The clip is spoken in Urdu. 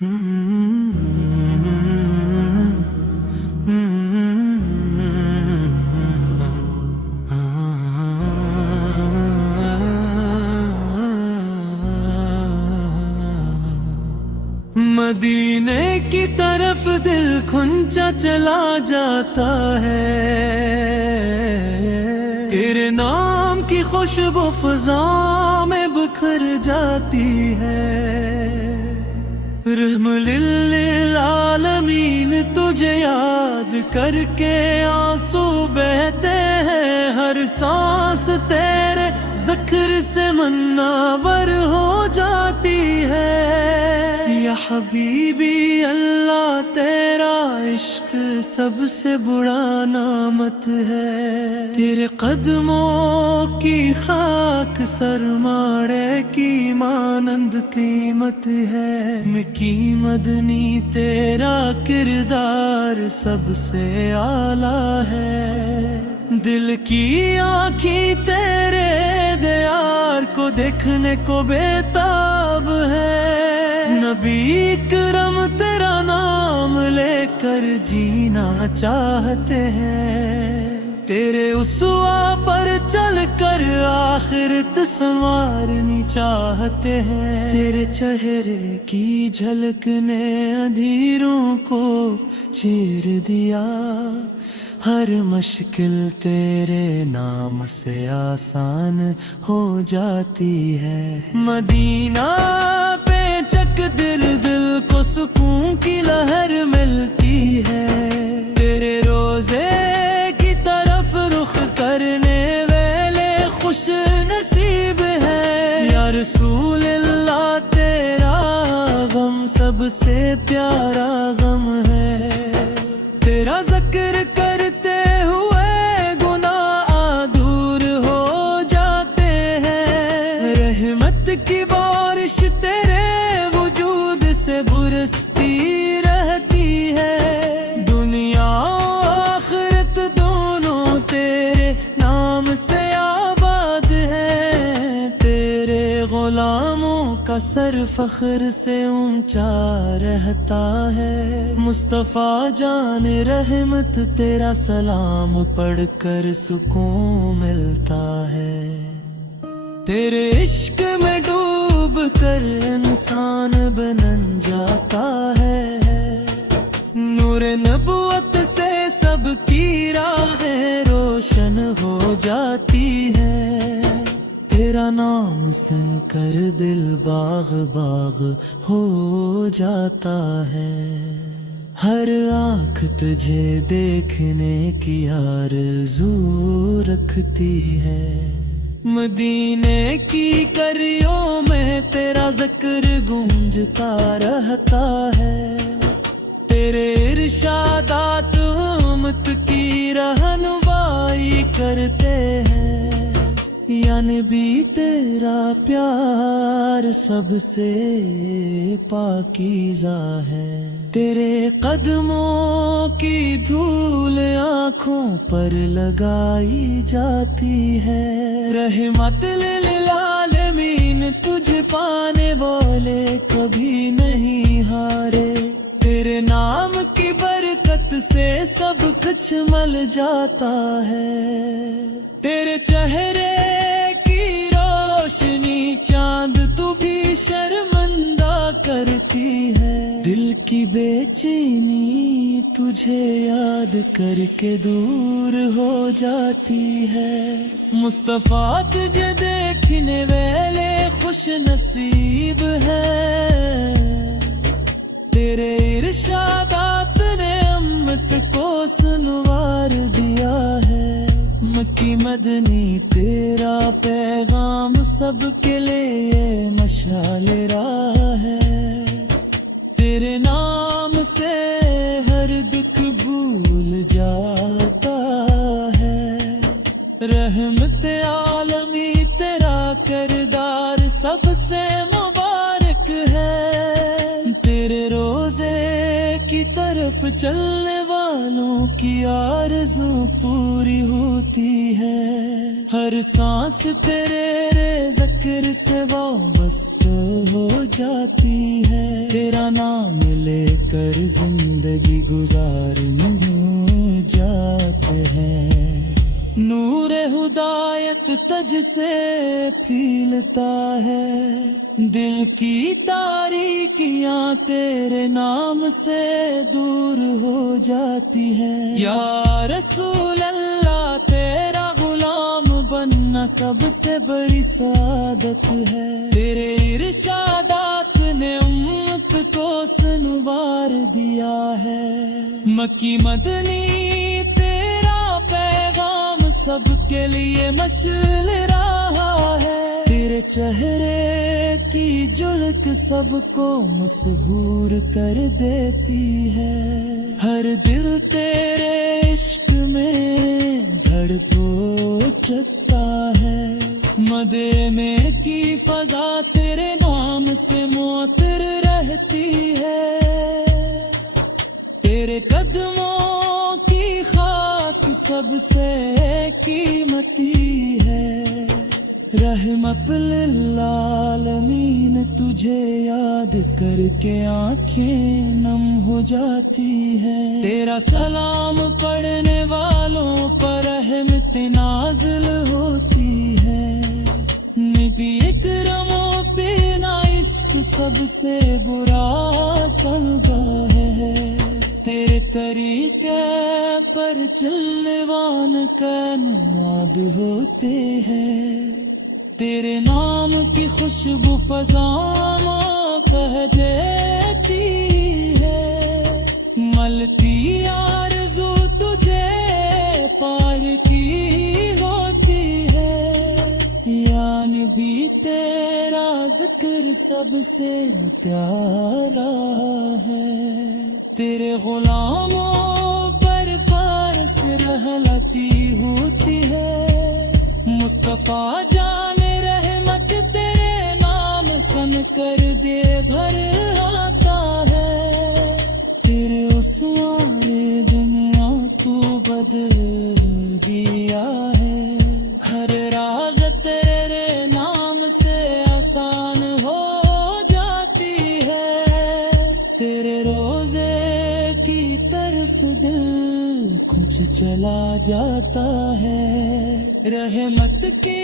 مدینے کی طرف دل کھنچا چلا جاتا ہے، تیرے نام کی خوشبو فضا میں بکھر جاتی ہے۔ رحم للعالمین تجھے یاد کر کے آنسو بہتے ہیں، ہر سانس تیرے ذکر سے منور ہو جاتی ہے۔ یا حبیبی اللہ تیرا عشق سب سے بڑا نعمت ہے، تیرے قدموں کی خاک سرماڑے کی مانند قیمت ہے۔ مکی مدنی تیرا کردار سب سے اعلیٰ ہے، دل کی آنکھیں تیرے دیار کو دیکھنے کو بےتاب ہے۔ نبی کرم تیرا نام لے کر جینا چاہتے ہیں، تیرے اسوا پر چل کر آخرت سنوارنی چاہتے ہیں۔ تیرے چہرے کی جھلک نے اندھیروں کو چیر دیا، ہر مشکل تیرے نام سے آسان ہو جاتی ہے۔ مدینہ پہ چک دل دل کو سکون کی لہر ملتی ہے، تیرے روزے کی طرف رخ کرنے والے خوش نصیب ہے۔ یا رسول اللہ تیرا غم سب سے پیارا غم ہے، تیرا ذکر کرتے ہوئے گناہ دور ہو جاتے ہیں۔ رحمت کی بارش تیرے وجود سے برستی رہتی ہے، دنیا و آخرت دونوں تیرے نام سے آباد ہے۔ تیرے غلاموں کا سر فخر سے اونچا رہتا ہے، مصطفیٰ جان رحمت تیرا سلام پڑھ کر سکون ملتا ہے۔ تیرے عشق میں ڈوب کر انسان بن جاتا ہے، نور نبوت سے سب کی راہیں روشن ہو جاتی ہیں۔ تیرا نام سن کر دل باغ باغ ہو جاتا ہے، ہر آنکھ تجھے دیکھنے کی آرزو رکھتی ہے۔ مدینے کی کریوں میں تیرا ذکر گونجتا رہتا ہے، تیرے ارشادات امت کی رہنمائی کرتے ہیں۔ یا نبی تیرا پیار سب سے پاکیزہ ہے، تیرے قدموں کی دھول آنکھوں پر لگائی جاتی ہے۔ رحمت للعالمین تجھ پانے والے کبھی نہیں ہارے، تیرے نام کی برکت سے سب کچھ مل جاتا ہے۔ تیرے چہرے کی روشنی چاند تو بھی شرمندہ کرتی ہے، دل کی بے چینی تجھے یاد کر کے دور ہو جاتی ہے۔ مصطفیٰ تجھے دیکھنے والے خوش نصیب ہے، تیرے ارشادات نے امت کو سنوار دیا ہے۔ مکی مدنی تیرا پیغام سب کے لیے مشعل راہ ہے، تیرے نام سے ہر دکھ بھول جاتا ہے۔ رحمت عالمی تیرا کردار سب سے مبارک ہے، تیرے روزے کی طرف طرف چلنے والوں کی آرزو پوری ہوتی ہے، ہر سانس تیرے ذکر سے وابستہ ہو جاتی ہے، تیرا نام لے کر زندگی گزارنے ہو جاتے ہیں، نور ہدایت تجھ سے پھیلتا ہے، دل کی تاریکیاں تیرے نام سے دور ہو جاتی ہیں، یا رسول اللہ تیرا غلام بننا سب سے بڑی سعادت ہے، تیرے ارشادات نے امت کو سنوار دیا ہے، مکی مدنی تیرا پیغام سب کے لیے مشعل رہا ہے، تیرے چہرے کی جھلک سب کو مسحور کر دیتی ہے، ہر دل تیرے عشق میں دھڑکو چکتا ہے، مدے میں کی فضا تیرے نام سے معطر رہتی ہے، تیرے قدموں کی خاک سب سے قیمتی ہے، رحمت للعالمین تجھے یاد کر کے آنکھیں نم ہو جاتی ہے، تیرا سلام پڑھنے والوں پر رحمت نازل ہوتی ہے، نبی اکرموں پہ نا عشق سب سے برا سنگا ہے، تیرے طریقے پر چلنے والے کائنات ہوتے ہیں، تیرے نام کی خوشبو فضاں کہہ دیتی ہے، ملتی آرزو تجھے پار کی ہوتی ہے، یعنی بھی تیرا ذکر سب سے پیارا ہے، تیرے غلاموں پر فارس رحلتی ہوتی ہے، مصطفیٰ جان رحمت تیرے نام سن کر دے بھر آتا ہے، تیرے اسوارے دنیا تو بدل دیا ہے، ہر راز تیرے نام سے آسان ہو جاتی ہے، تیرے روزے کی طرف دل کچھ چلا جاتا ہے، رحمت کی